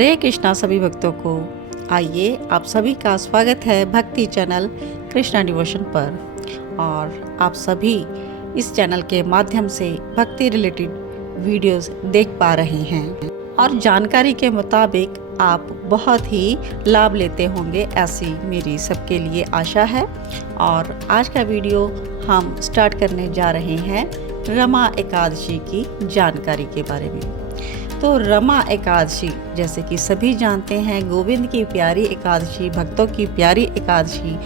हरे कृष्णा सभी भक्तों को। आइए आप सभी का स्वागत है भक्ति चैनल कृष्णा डिवोशन पर। और आप सभी इस चैनल के माध्यम से भक्ति रिलेटेड वीडियोस देख पा रहे हैं और जानकारी के मुताबिक आप बहुत ही लाभ लेते होंगे, ऐसी मेरी सबके लिए आशा है। और आज का वीडियो हम स्टार्ट करने जा रहे हैं रमा एकादशी की जानकारी के बारे में। तो रमा एकादशी जैसे कि सभी जानते हैं, गोविंद की प्यारी एकादशी, भक्तों की प्यारी एकादशी,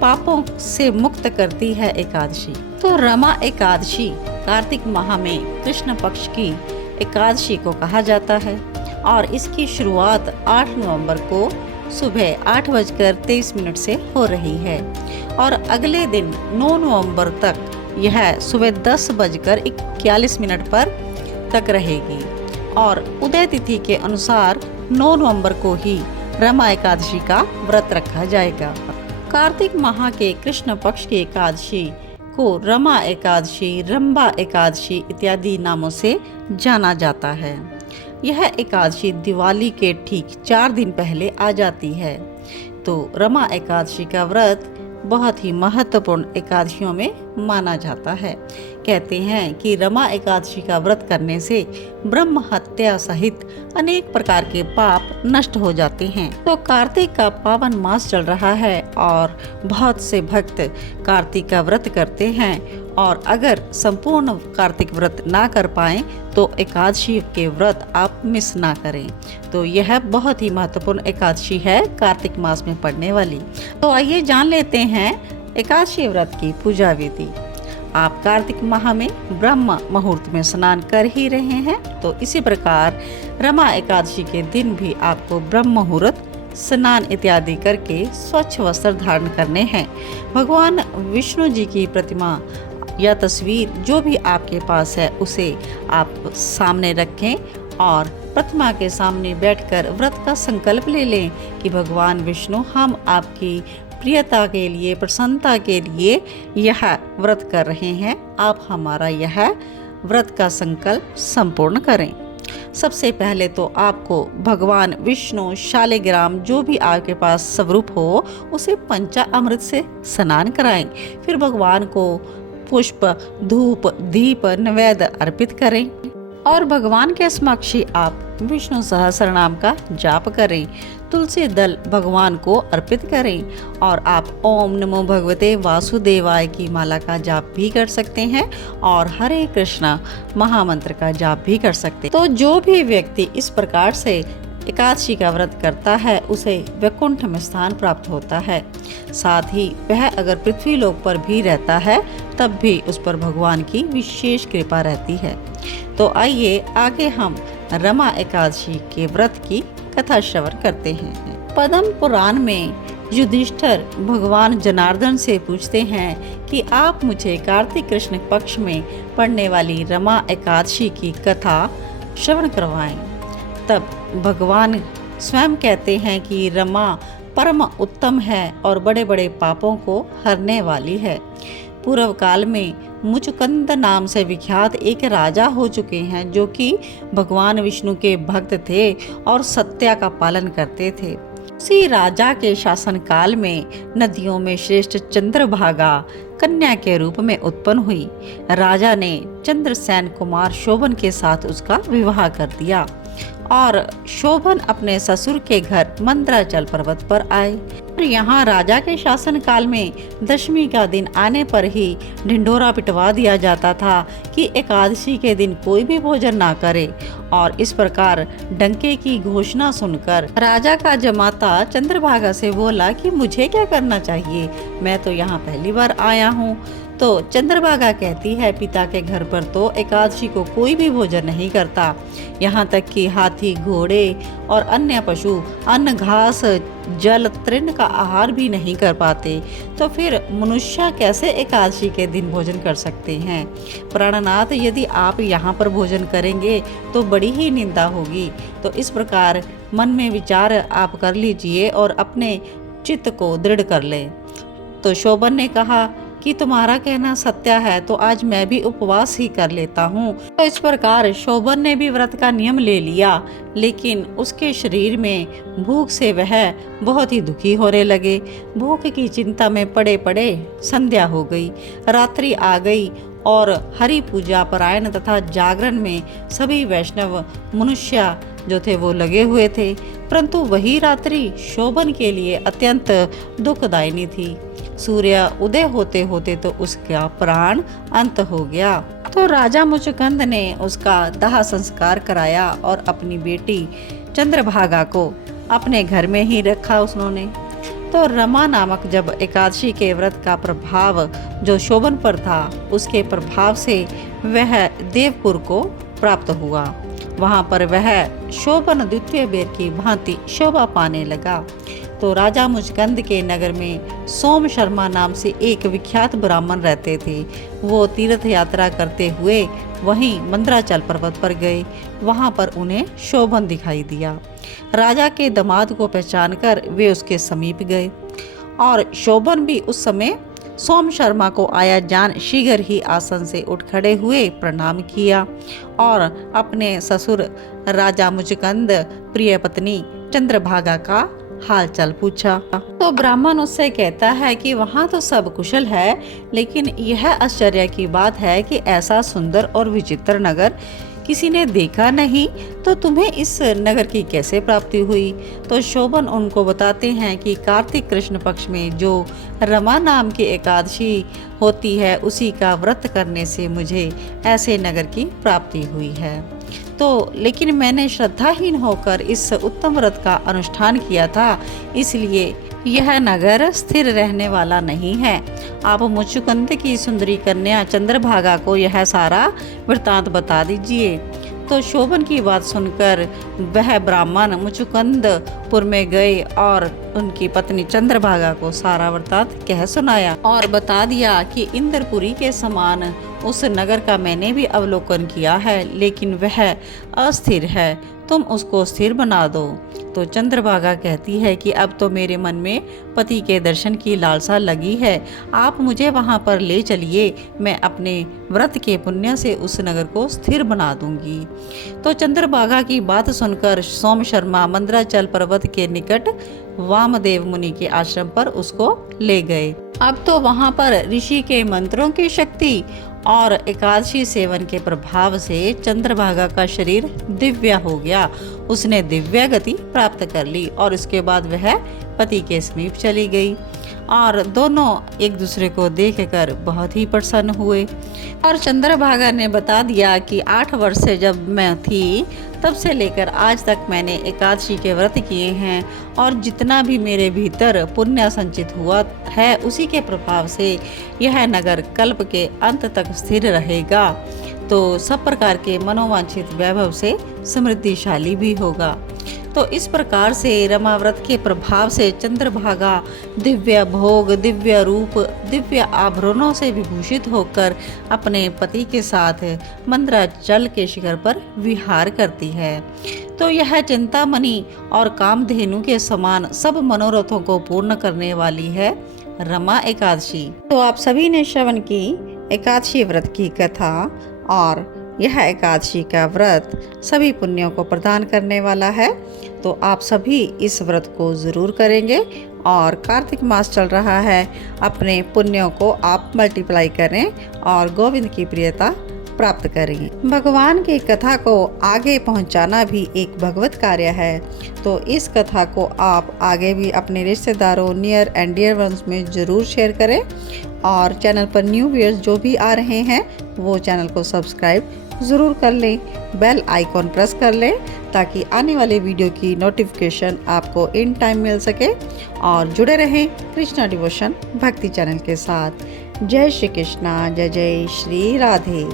पापों से मुक्त करती है एकादशी। तो रमा एकादशी कार्तिक माह में कृष्ण पक्ष की एकादशी को कहा जाता है और इसकी शुरुआत 8 नवंबर को सुबह 8:23 से हो रही है और अगले दिन 9 नवंबर तक यह सुबह 10:41 पर तक रहेगी। और उदय तिथि के अनुसार 9 नवंबर को ही रमा एकादशी का व्रत रखा जाएगा। कार्तिक माह के कृष्ण पक्ष की एकादशी को रमा एकादशी, रंभा एकादशी इत्यादि नामों से जाना जाता है। यह एकादशी दिवाली के ठीक 4 दिन पहले आ जाती है। तो रमा एकादशी का व्रत बहुत ही महत्वपूर्ण एकादशियों में माना जाता है। कहते हैं कि रमा एकादशी का व्रत करने से ब्रह्म हत्या सहित अनेक प्रकार के पाप नष्ट हो जाते हैं। तो कार्तिक का पावन मास चल रहा है और बहुत से भक्त कार्तिक का व्रत करते हैं और अगर संपूर्ण कार्तिक व्रत ना कर पाएं तो एकादशी के व्रत आप मिस ना करें। तो यह बहुत ही महत्वपूर्ण एकादशी है कार्तिक मास में पड़ने वाली। तो आइए जान लेते हैं एकादशी व्रत की पूजा विधि। आप कार्तिक माह में ब्रह्म मुहूर्त में स्नान कर ही रहे हैं, तो इसी प्रकार रमा एकादशी के दिन भी आपको ब्रह्म मुहूर्त स्नान इत्यादि करके स्वच्छ वस्त्र धारण करने हैं। भगवान विष्णु जी की प्रतिमा या तस्वीर जो भी आपके पास है उसे आप सामने रखें और प्रतिमा के सामने बैठकर व्रत का संकल्प ले लें कि भगवान विष्णु, हम आपकी प्रियता के लिए, प्रसन्नता के लिए यह व्रत कर रहे हैं, आप हमारा यह व्रत का संकल्प संपूर्ण करें। सबसे पहले तो आपको भगवान विष्णु शालिग्राम जो भी आपके पास स्वरूप हो उसे पंचामृत से स्नान कराएं। फिर भगवान को पुष्प, धूप, दीप, नैवेद्य अर्पित करें और भगवान के समक्ष आप विष्णु सहस्रनाम का जाप करें। तुलसी दल भगवान को अर्पित करें और आप ओम नमो भगवते वासुदेवाय की माला का जाप भी कर सकते हैं और हरे कृष्णा महामंत्र का जाप भी कर सकते हैं। तो जो भी व्यक्ति इस प्रकार से एकादशी का व्रत करता है उसे वैकुंठ में स्थान प्राप्त होता है। साथ ही वह अगर पृथ्वी लोक पर भी रहता है तब भी उस पर भगवान की विशेष कृपा रहती है। तो आइए आगे हम रमा एकादशी के व्रत की कथा श्रवण करते हैं। पद्म पुराण में युधिष्ठिर भगवान जनार्दन से पूछते हैं कि आप मुझे कार्तिक कृष्ण पक्ष में पड़ने वाली रमा एकादशी की कथा श्रवण करवाएं। तब भगवान स्वयं कहते हैं कि रमा परम उत्तम है और बड़े बड़े पापों को हरने वाली है। पूर्व काल में मुचुकंद नाम से विख्यात एक राजा हो चुके हैं जो कि भगवान विष्णु के भक्त थे और सत्या का पालन करते थे। उसी राजा के शासन काल में नदियों में श्रेष्ठ चंद्रभागा कन्या के रूप में उत्पन्न हुई। राजा ने चंद्रसेन कुमार शोभन के साथ उसका विवाह कर दिया और शोभन अपने ससुर के घर मंदराचल पर्वत पर आए। और यहाँ राजा के शासन काल में दशमी का दिन आने पर ही ढिंढोरा पिटवा दिया जाता था कि एकादशी के दिन कोई भी भोजन ना करे। और इस प्रकार डंके की घोषणा सुनकर राजा का जमाता चंद्रभागा से बोला कि मुझे क्या करना चाहिए, मैं तो यहाँ पहली बार आया हूँ। तो चंद्रभागा कहती है, पिता के घर पर तो एकादशी को कोई भी भोजन नहीं करता, यहाँ तक कि हाथी, घोड़े और अन्य पशु अन्न, घास, जल, तृण का आहार भी नहीं कर पाते, तो फिर मनुष्य कैसे एकादशी के दिन भोजन कर सकते हैं। प्राणनाथ, यदि आप यहाँ पर भोजन करेंगे तो बड़ी ही निंदा होगी। तो इस प्रकार मन में विचार आप कर लीजिए और अपने चित्त को दृढ़ कर लें। तो शोभन ने कहा कि कि तुम्हारा कहना सत्य है तो आज मैं भी उपवास ही कर लेता हूँ। तो इस प्रकार शोभन ने भी व्रत का नियम ले लिया, लेकिन उसके शरीर में भूख से वह बहुत ही दुखी होने लगे। भूख की चिंता में पड़े पड़े संध्या हो गई, रात्रि आ गई और हरि पूजा परायण तथा जागरण में सभी वैष्णव मनुष्य जो थे वो लगे हुए थे। परंतु वही रात्रि शोभन के लिए अत्यंत दुखदायिनी थी। सूर्य उदय होते होते तो उसका प्राण अंत हो गया। तो राजा मुचुकुंद ने उसका दाह संस्कार कराया और अपनी बेटी चंद्रभागा को अपने घर में ही रखा उन्होंने। तो रमा नामक जब एकादशी के व्रत का प्रभाव जो शोभन पर था, उसके प्रभाव से वह देवपुर को प्राप्त हुआ। वहां पर वह शोभन द्वितीय बेर की भांति शोभा पाने लगा। तो राजा मुचुकुंद के नगर में सोम शर्मा नाम से एक विख्यात ब्राह्मण रहते थे। वो तीर्थ यात्रा करते हुए वहीं मंदराचल पर्वत पर गए। वहां पर उन्हें शोभन दिखाई दिया। राजा के दामाद को पहचानकर वे उसके समीप गए और शोभन भी उस समय सोम शर्मा को आया जान शीघ्र ही आसन से उठ खड़े हुए प्रणाम किया और अपने ससुर राजा मुचुकुंद प्रिय पत्नी चंद्रभागा का हाल चाल पूछा। तो ब्राह्मण उससे कहता है कि वहाँ तो सब कुशल है, लेकिन यह आश्चर्य की बात है कि ऐसा सुंदर और विचित्र नगर किसी ने देखा नहीं, तो तुम्हें इस नगर की कैसे प्राप्ति हुई? तो शोभन उनको बताते हैं कि कार्तिक कृष्ण पक्ष में जो रमा नाम की एकादशी होती है, उसी का व्रत करने से मुझे ऐसे नगर की प्राप्ति हुई है। तो लेकिन मैंने श्रद्धाहीन होकर इस उत्तम व्रत का अनुष्ठान किया था, इसलिए यह नगर स्थिर रहने वाला नहीं है। आप मुचुकुंद की सुंदरी कन्या चंद्रभागा को यह सारा वृतांत बता दीजिए। तो शोभन की बात सुनकर वह ब्राह्मण मुचुकुंदपुर में गए और उनकी पत्नी चंद्रभागा को सारा वृतांत कह सुनाया और बता दिया कि इंद्रपुरी के समान उस नगर का मैंने भी अवलोकन किया है, लेकिन वह अस्थिर है, तुम उसको स्थिर बना दो। तो चंद्रभागा कहती है कि अब तो मेरे मन में पति के दर्शन की लालसा लगी है, आप मुझे वहां पर ले चलिए, मैं अपने व्रत के पुण्य से उस नगर को स्थिर बना दूंगी। तो चंद्रभागा की बात सुनकर सोम शर्मा मंदराचल पर्वत के निकट वामदेव मुनि के आश्रम पर उसको ले गए। अब तो वहां पर ऋषि के मंत्रों की शक्ति और एकादशी सेवन के प्रभाव से चंद्रभागा का शरीर दिव्य हो गया। उसने दिव्य गति प्राप्त कर ली और इसके बाद वह पति के समीप चली गई और दोनों एक दूसरे को देखकर बहुत ही प्रसन्न हुए। और चंद्रभागा ने बता दिया कि 8 वर्ष से जब मैं थी तब से लेकर आज तक मैंने एकादशी के व्रत किए हैं और जितना भी मेरे भीतर पुण्य संचित हुआ है, उसी के प्रभाव से यह नगर कल्प के अंत तक स्थिर रहेगा, तो सब प्रकार के मनोवांछित वैभव से समृद्धिशाली भी होगा। तो इस प्रकार से रमा व्रत के प्रभाव से चंद्रभागा दिव्य भोग, दिव्य रूप, दिव्य आभरणों से विभूषित होकर अपने पति के साथ मंदराचल के शिखर पर विहार करती है। तो यह चिंतामणि और कामधेनु के समान सब मनोरथों को पूर्ण करने वाली है रमा एकादशी। तो आप सभी ने श्रवण की एकादशी व्रत की कथा, और यह एकादशी का व्रत सभी पुण्यों को प्रदान करने वाला है। तो आप सभी इस व्रत को ज़रूर करेंगे और कार्तिक मास चल रहा है, अपने पुण्यों को आप मल्टीप्लाई करें और गोविंद की प्रियता प्राप्त करेंगे। भगवान की कथा को आगे पहुंचाना भी एक भगवत कार्य है। तो इस कथा को आप आगे भी अपने रिश्तेदारों, नियर एंड डियर वंस में ज़रूर शेयर करें और चैनल पर न्यू व्यूअर्स जो भी आ रहे हैं वो चैनल को सब्सक्राइब ज़रूर कर लें, बेल आइकॉन प्रेस कर लें ताकि आने वाले वीडियो की नोटिफिकेशन आपको इन टाइम मिल सके। और जुड़े रहें कृष्णा डिवोशन भक्ति चैनल के साथ। जय श्री कृष्णा, जय जय श्री राधे।